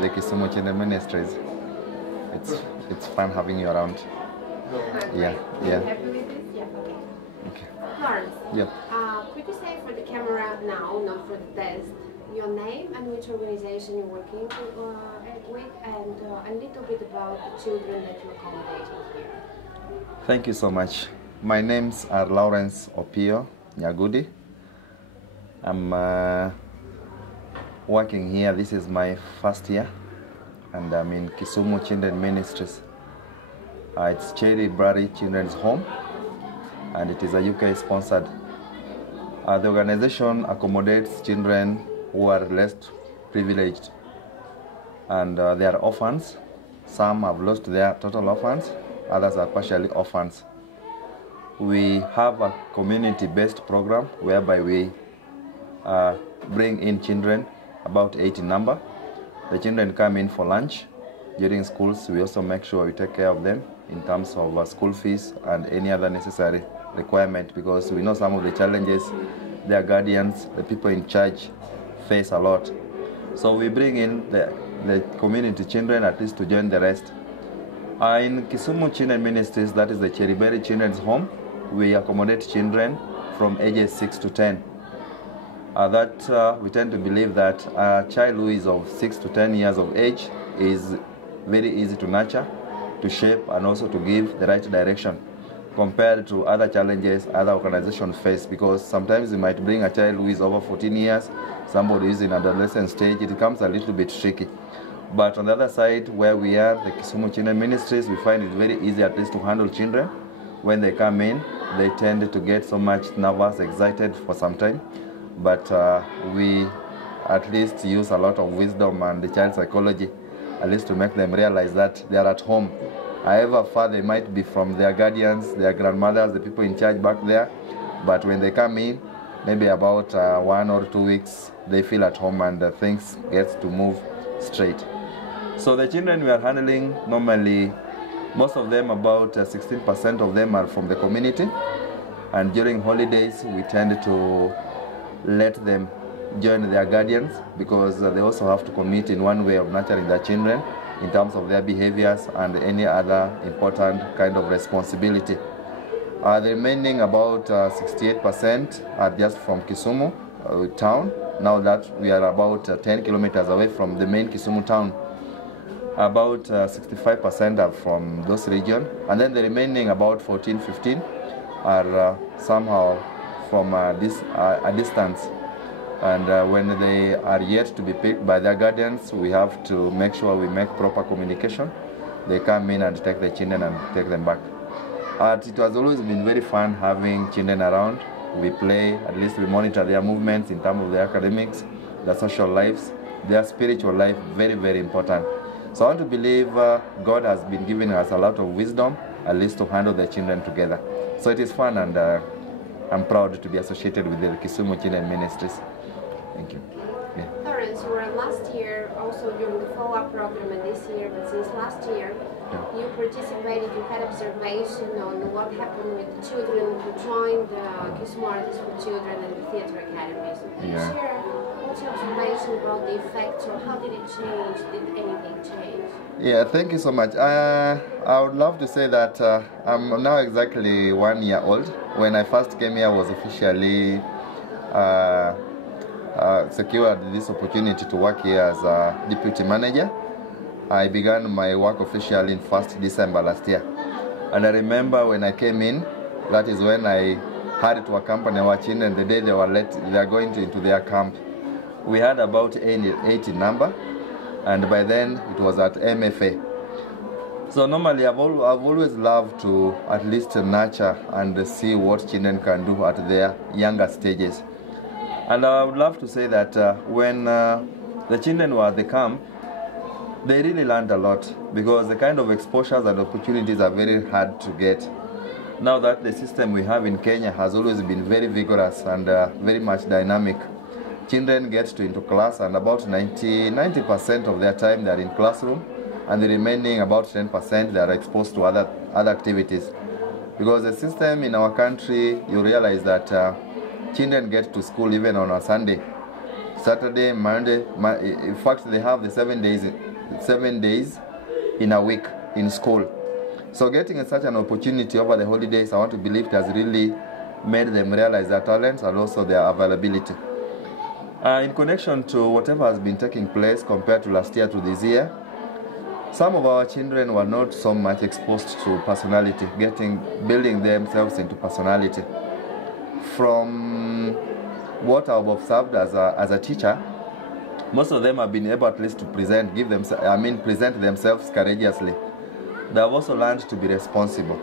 The Kisumu Children Ministries. It's fun having you around. Yeah. Happy with this? Yeah. Okay. Lawrence. Yep. Could you say for the camera now, not for the test, your name and which organization you're working with, and a little bit about the children that you're accommodating here? Thank you so much. My names are Lawrence Opio Nyagudi. I'm working here. This is my first year, and I'm in Kisumu Children Ministries. It's Cherry Brady Children's Home, and it is a UK sponsored. The organization accommodates children who are less privileged, and they are orphans. Some have lost their total orphans, others are partially orphans. We have a community-based program whereby we bring in children, about 80 number. The children come in for lunch. During schools, we also make sure we take care of them in terms of school fees and any other necessary requirement, because we know some of the challenges their guardians, the people in charge, face a lot. So we bring in the community children at least to join the rest. In Kisumu Children Ministries, that is the Cherryberry Children's Home, we accommodate children from ages 6 to 10. We tend to believe that a child who is of 6 to 10 years of age is very easy to nurture, to shape, and also to give the right direction compared to other challenges other organizations face, because sometimes you might bring a child who is over 14 years, somebody who is in adolescent stage, it becomes a little bit tricky. But on the other side, where we are, the Kisumu Children Ministries, we find it very easy at least to handle children. When they come in, they tend to get so much nervous, excited for some time. But we at least use a lot of wisdom and the child psychology, at least to make them realize that they are at home. However far they might be from their guardians, their grandmothers, the people in charge back there, but when they come in, maybe about 1 or 2 weeks, they feel at home and things get to move straight. So the children we are handling, normally, most of them, about 16% of them are from the community, and during holidays, we tend to let them join their guardians, because they also have to commit in one way of nurturing their children in terms of their behaviors and any other important kind of responsibility. The remaining about 68% are just from Kisumu town, now that we are about 10 kilometers away from the main Kisumu town. About 65% are from those regions, and then the remaining about 14-15 are somehow from a distance. And when they are yet to be picked by their guardians, we have to make sure we make proper communication. They come in and take the children and take them back. It has always been very fun having children around. We play, at least we monitor their movements in terms of their academics, their social lives, their spiritual life, very, very important. So I want to believe God has been giving us a lot of wisdom, at least to handle the children together. So it is fun, and I'm proud to be associated with the Kisumu Children Ministries. Thank you. Yeah. Lawrence, you were last year also during the follow-up program, and this year, but since last year, you participated, you had observation on what happened with the children who joined the Kisumu Artists for Children and the Theatre Academy. So can you share what's your observation about the effects, or how did it change? Did anything change? Yeah, thank you so much. I would love to say that I'm now exactly 1 year old. When I first came here, I was officially secured this opportunity to work here as a deputy manager. I began my work officially in 1st December last year. And I remember when I came in, that is when I had to accompany our children the day they are going into their camp. We had about 80 number, and by then it was at MFA. So normally I've always loved to at least nurture and see what children can do at their younger stages. And I would love to say that when the children were at the camp, they really learned a lot, because the kind of exposures and opportunities are very hard to get. Now that the system we have in Kenya has always been very vigorous and very much dynamic, children get into class, and about 90% of their time they are in classroom, and the remaining about 10% they are exposed to other activities. Because the system in our country, you realize that children get to school even on a Sunday, Saturday, Monday. In fact, they have the 7 days 7 days in a week in school. So getting such an opportunity over the holidays, I want to believe it has really made them realize their talents and also their availability. In connection to whatever has been taking place compared to last year to this year, some of our children were not so much exposed to personality, building themselves into personality. From what I've observed as a teacher, most of them have been able at least to present themselves courageously. They have also learned to be responsible.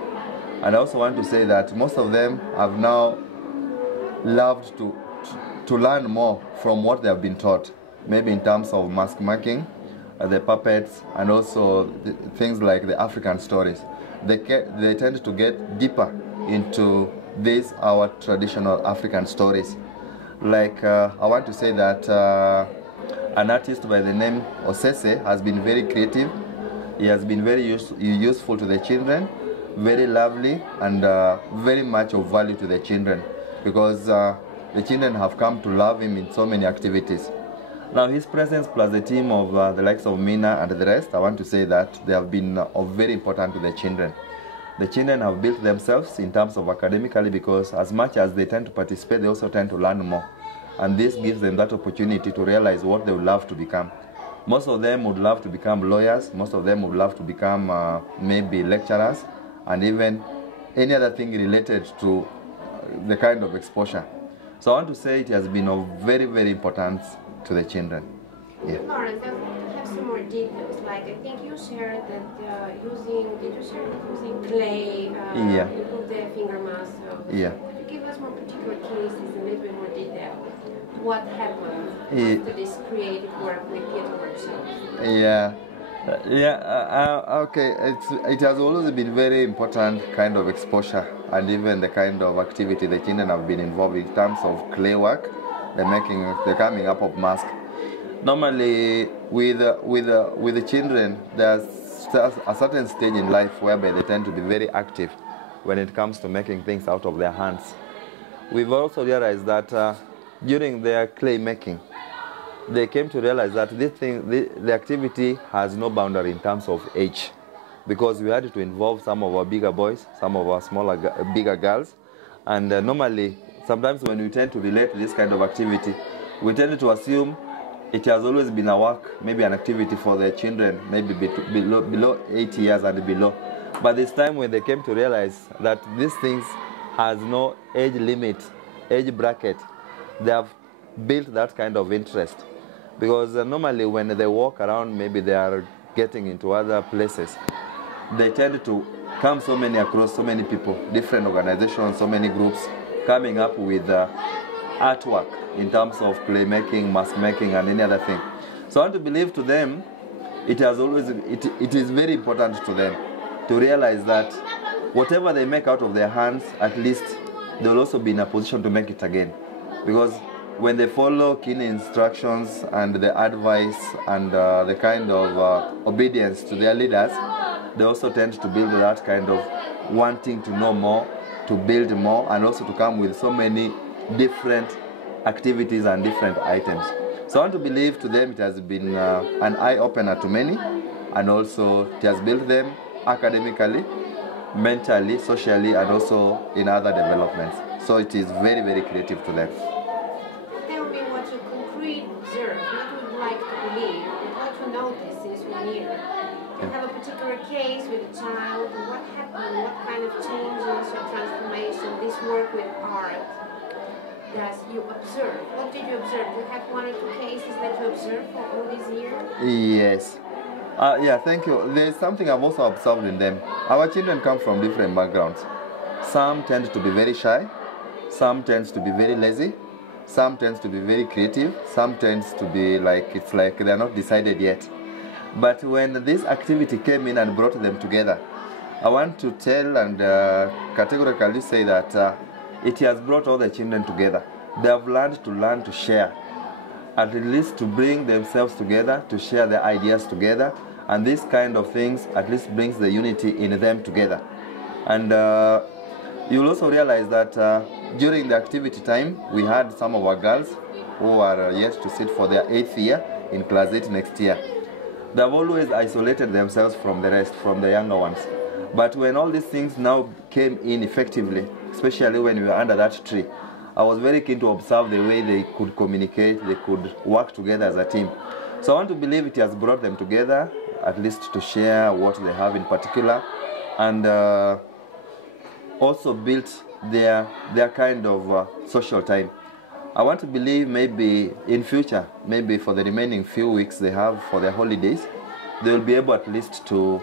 And I also want to say that most of them have now loved to learn more from what they have been taught, maybe in terms of mask making, the puppets, and also things like the African stories. They tend to get deeper into these, our traditional African stories. Like, I want to say that an artist by the name Osese has been very creative. He has been very useful to the children, very lovely, and very much of value to the children, because the children have come to love him in so many activities. Now, his presence plus the team of the likes of Mina and the rest, I want to say that they have been very important to the children. The children have built themselves in terms of academically, because as much as they tend to participate, they also tend to learn more. And this gives them that opportunity to realize what they would love to become. Most of them would love to become lawyers. Most of them would love to become maybe lecturers, and even any other thing related to the kind of exposure. So I want to say it has been of very, very importance to the children. Yeah. Lawrence, I want to have some more details. Like, I think you shared that using clay, Yeah. you put the finger mask. So Yeah. could you give us more particular cases, a little bit more detail? What happened after this creative work with Pietro workshop? Yeah. Okay, it has always been very important kind of exposure, and even the kind of activity the children have been involved in terms of clay work, the coming up of mask. Normally, with the children, there's a certain stage in life whereby they tend to be very active when it comes to making things out of their hands. We've also realized that during their clay making, they came to realize that the activity has no boundary in terms of age, because we had to involve some of our bigger boys, some of our bigger girls, and normally, sometimes when we tend to relate to this kind of activity, we tend to assume it has always been a work, maybe an activity for the children, maybe below 8 years and below. But this time when they came to realize that these things has no age limit, age bracket, they have built that kind of interest. Because normally when they walk around, maybe they are getting into other places, they tend to come across so many people, different organizations, so many groups, coming up with artwork in terms of clay making, mask making, and any other thing. So I want to believe to them, it is very important to them to realize that whatever they make out of their hands, at least they will also be in a position to make it again. Because when they follow keen instructions and the advice and the kind of obedience to their leaders, they also tend to build that kind of wanting to know more, to build more, and also to come with so many different activities and different items. So I want to believe to them it has been an eye-opener to many, and also it has built them academically, mentally, socially, and also in other developments. So it is very, very creative to them. Tell me what you concretely observe, what you would like to believe, what you notice since 1 year. You have a particular case with a child, what happened, what kind of changes or transformation this work with art does you observe? What did you observe? Do you have 1 or 2 cases that you observed for all these years? Yes. Yeah, thank you. There's something I've also observed in them. Our children come from different backgrounds. Some tend to be very shy, some tend to be very lazy, some tend to be very creative, some tend to be like they're not decided yet. But when this activity came in and brought them together, I want to tell and categorically say that it has brought all the children together. They have learned to share, at least to bring themselves together, to share their ideas together, and this kind of things at least brings the unity in them together. And you'll also realize that during the activity time, we had some of our girls who are yet to sit for their 8th year in class 8 next year. They have always isolated themselves from the rest, from the younger ones. But when all these things now came in effectively, especially when we were under that tree, I was very keen to observe the way they could communicate, they could work together as a team. So I want to believe it has brought them together, at least to share what they have in particular, and also built their kind of social time. I want to believe maybe in future, maybe for the remaining few weeks they have for their holidays, they will be able at least to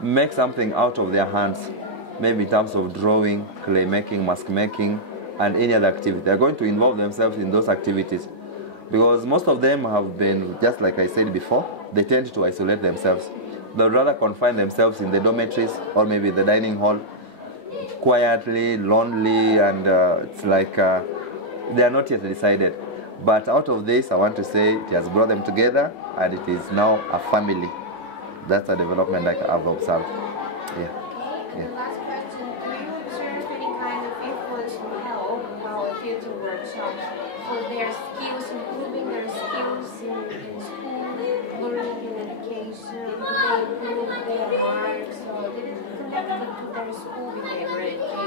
make something out of their hands, maybe in terms of drawing, clay making, mask making, and any other activity. They're going to involve themselves in those activities because most of them have been, just like I said before, they tend to isolate themselves. They'll rather confine themselves in the dormitories or maybe the dining hall, quietly, lonely, and it's like they are not yet decided. But out of this, I want to say it has brought them together and it is now a family. That's a development that I've observed. Yeah. Okay, and the last question, do you observe any kind of influence or help about theater workshops for their skills, improving their skills in school, learning and education? Do they improve their marks or they connected to their school behavior and education?